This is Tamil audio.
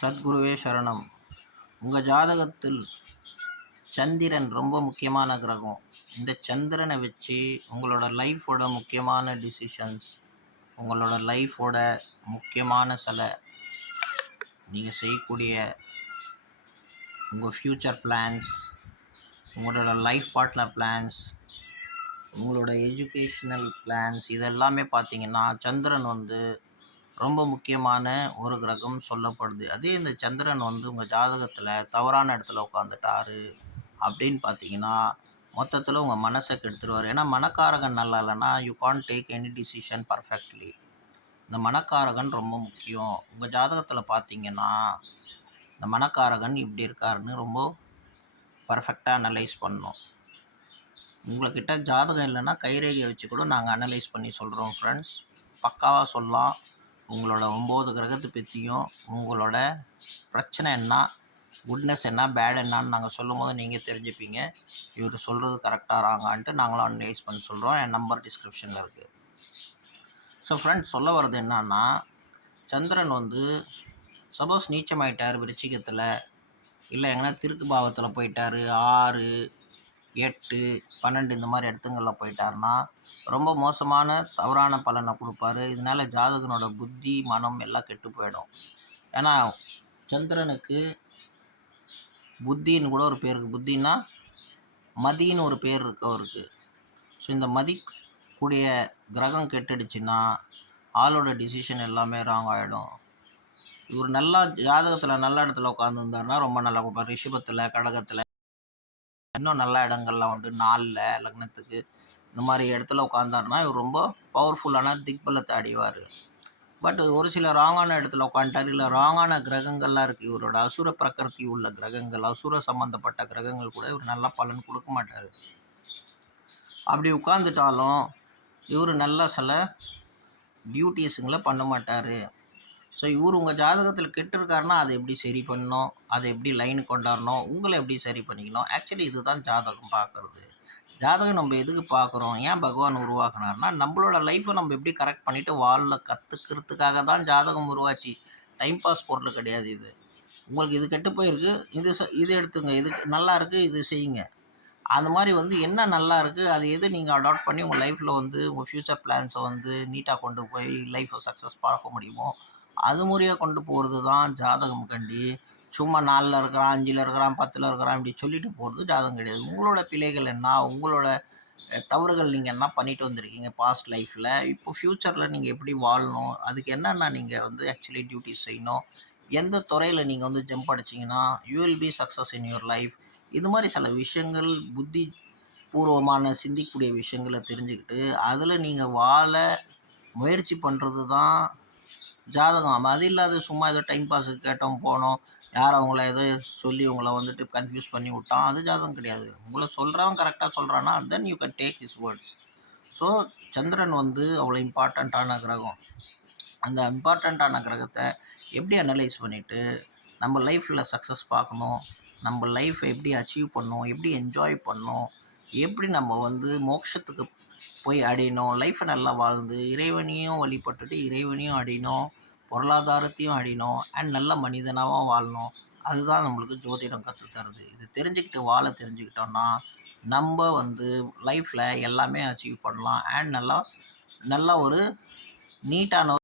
சத்குருவே சரணம். உங்கள் ஜாதகத்தில் சந்திரன் ரொம்ப முக்கியமான கிரகம். இந்த சந்திரனை வச்சு உங்களோட லைஃபோட முக்கியமான டிசிஷன்ஸ், உங்களோட லைஃபோட முக்கியமான சில நீங்கள் செய்யக்கூடிய உங்கள் ஃப்யூச்சர் பிளான்ஸ், உங்களோட லைஃப் பார்ட்னர் பிளான்ஸ், உங்களோட எஜுகேஷ்னல் பிளான்ஸ், இதெல்லாமே பார்த்தீங்கன்னா சந்திரன் ரொம்ப முக்கியமான ஒரு கிரகம் சொல்லப்படுது. அதே இந்த சந்திரன் உங்கள் ஜாதகத்தில் தவறான இடத்துல உட்காந்துட்டாரு அப்படின்னு பார்த்தீங்கன்னா மொத்தத்தில் உங்கள் மனசை கெடுத்துருவார். ஏன்னா மனக்காரகன் நல்லா இல்லைன்னா you can't take any decision perfectly. இந்த மனக்காரகன் ரொம்ப முக்கியம். உங்கள் ஜாதகத்தில் பார்த்தீங்கன்னா இந்த மனக்காரகன் இப்படி இருக்காருன்னு ரொம்ப பர்ஃபெக்டாக அனலைஸ் பண்ணணும். உங்கள்கிட்ட ஜாதகம் இல்லைன்னா கைரேகையை வச்சு கூட நாங்கள் அனலைஸ் பண்ணி சொல்கிறோம் ஃப்ரெண்ட்ஸ். பக்காவாக சொல்லலாம். உங்களோட 9 கிரகத்தை பற்றியும் உங்களோட பிரச்சனை என்ன, குட்னஸ் என்ன, பேட் என்னான்னு நாங்கள் சொல்லும் போது நீங்கள் தெரிஞ்சுப்பீங்க. இவர் சொல்கிறது கரெக்டாக ராங்கான்ட்டு நாங்களும் அனலைஸ் பண்ணி சொல்கிறோம். என் நம்பர் டிஸ்கிரிப்ஷனில் இருக்குது. ஸோ ஃப்ரெண்ட்ஸ், சொல்ல வர்றது என்னன்னா, சந்திரன் சப்போஸ் நீச்சமாயிட்டார் விருச்சிகத்தில், இல்லை எங்கன்னா திருக்கு பாவத்தில் போயிட்டார், 6, 8, 12 இந்த மாதிரி இடத்துங்களில் போயிட்டாருன்னா ரொம்ப மோசமான தவறான பலனை கொடுப்பாரு. இதனால ஜாதகனோட புத்தி, மனம் எல்லாம் கெட்டு போயிடும். ஏன்னா சந்திரனுக்கு புத்தின்னு கூட ஒரு பேர் இருக்குது. புத்தின்னா மதின்னு ஒரு பேர் இருக்கு அவருக்கு. ஸோ இந்த மதி கூடிய கிரகம் கெட்டுடுச்சுன்னா ஆளோட டிசிஷன் எல்லாமே ராங் ஆகிடும். இவர் நல்லா ஜாதகத்தில் நல்ல இடத்துல உட்காந்துருந்தாருன்னா ரொம்ப நல்லா கொடுப்பார். ரிஷபத்தில், கடகத்தில், இன்னும் நல்ல இடங்கள்லாம் 4ல் லக்னத்துக்கு இந்த மாதிரி இடத்துல உட்காந்தாருன்னா இவர் ரொம்ப பவர்ஃபுல்லான திக்பலத்தை அடைவார். பட் ஒரு சில ராங்கான இடத்துல உட்காந்துட்டார், இல்லை ராங்கான கிரகங்கள்லாம் இருக்குது. இவரோட அசுர பிரகிருதி உள்ள கிரகங்கள், அசுர சம்மந்தப்பட்ட கிரகங்கள் கூட இவர் நல்ல பலன் கொடுக்க மாட்டார். அப்படி உட்காந்துட்டாலும் இவர் நல்ல சில டியூட்டிஸுங்களை பண்ண மாட்டார். ஸோ இவர் உங்கள் ஜாதகத்தில் கெட்டிருக்காருன்னா அதை எப்படி சரி பண்ணணும், அதை எப்படி லைன் கொண்டாடணும், உங்களை எப்படி சரி பண்ணிக்கணும். ஆக்சுவலி இதுதான் ஜாதகம் பார்க்குறது. ஜாதகம் நம்ம எதுக்கு பார்க்குறோம், ஏன் பகவான் உருவாக்குனார்னா நம்மளோட லைஃப்பை நம்ம எப்படி கரெக்ட் பண்ணிவிட்டு வாழ கற்றுக்கிறதுக்காக தான் ஜாதகம் உருவாச்சு. டைம் பாஸ் பொருள் கிடையாது இது. உங்களுக்கு இது கெட்டு போயிருக்கு, இது எடுத்துங்க, இது நல்லா இருக்குது, இது செய்யுங்க. அது மாதிரி என்ன நல்லா இருக்குது, அது எது நீங்கள் அடாப்ட் பண்ணி உங்கள் லைஃப்பில் உங்கள் ஃப்யூச்சர் பிளான்ஸை நீட்டாக கொண்டு போய் லைஃப்பை சக்ஸஸ் பார்க்க முடியுமோ அது முறையாக கொண்டு போகிறது தான் ஜாதகம் கண்டி. சும்மா 4ல் இருக்கிறான், 5ல் இருக்கிறான், 10ல் இருக்கிறான் இப்படி சொல்லிட்டு போகிறது ஜாதகம் கிடையாது. உங்களோட பிழைகள் என்ன, உங்களோட தவறுகள் நீங்கள் என்ன பண்ணிட்டு வந்திருக்கீங்க பாஸ்ட் லைஃப்பில், இப்போ ஃப்யூச்சரில் நீங்கள் எப்படி வாழணும், அதுக்கு என்னென்ன நீங்கள் ஆக்சுவலி டியூட்டிஸ் செய்யணும், எந்த துறையில் நீங்கள் ஜம்ப் அடிச்சிங்கன்னா you will be success in your life. இது மாதிரி சில விஷயங்கள் புத்தி பூர்வமான சிந்திக்கக்கூடிய விஷயங்களை தெரிஞ்சுக்கிட்டு அதில் நீங்கள் வாழ முயற்சி பண்ணுறது தான் ஜாதகம். அது இல்லாத சும்மா ஏதோ டைம் பாஸுக்கு கேட்டோம் போனோம், யார் அவங்கள ஏதோ சொல்லி உங்களை கன்ஃபியூஸ் பண்ணி விட்டான், அது ஜாதகம் கிடையாது. உங்களை சொல்கிறவன் கரெக்டாக சொல்கிறான்னா then you can take his words. So சந்திரன் அவ்வளோ இம்பார்ட்டண்ட்டான கிரகம். அந்த இம்பார்ட்டண்ட்டான கிரகத்தை எப்படி அனலைஸ் பண்ணிவிட்டு நம்ம லைஃப்பில் சக்ஸஸ் பார்க்கணும், நம்ம லைஃப்பை எப்படி அச்சீவ் பண்ணணும், எப்படி என்ஜாய் பண்ணணும், எப்படி நம்ம மோட்சத்துக்கு போய் அடையணும், லைஃப்பை நல்லா வாழ்ந்து இறைவனையும் வழிபட்டுட்டு இறைவனையும் அடையணும், பொருளாதாரத்தையும் அடையணும், அண்ட் நல்ல மனிதனாகவும் வாழணும். அதுதான் நம்மளுக்கு ஜோதிடம் கற்றுத்தருது. இது தெரிஞ்சுக்கிட்டு வாழ தெரிஞ்சுக்கிட்டோம்னா நம்ம லைஃப்பில் எல்லாமே அச்சீவ் பண்ணலாம். அண்ட் நல்லா ஒரு நீட்டான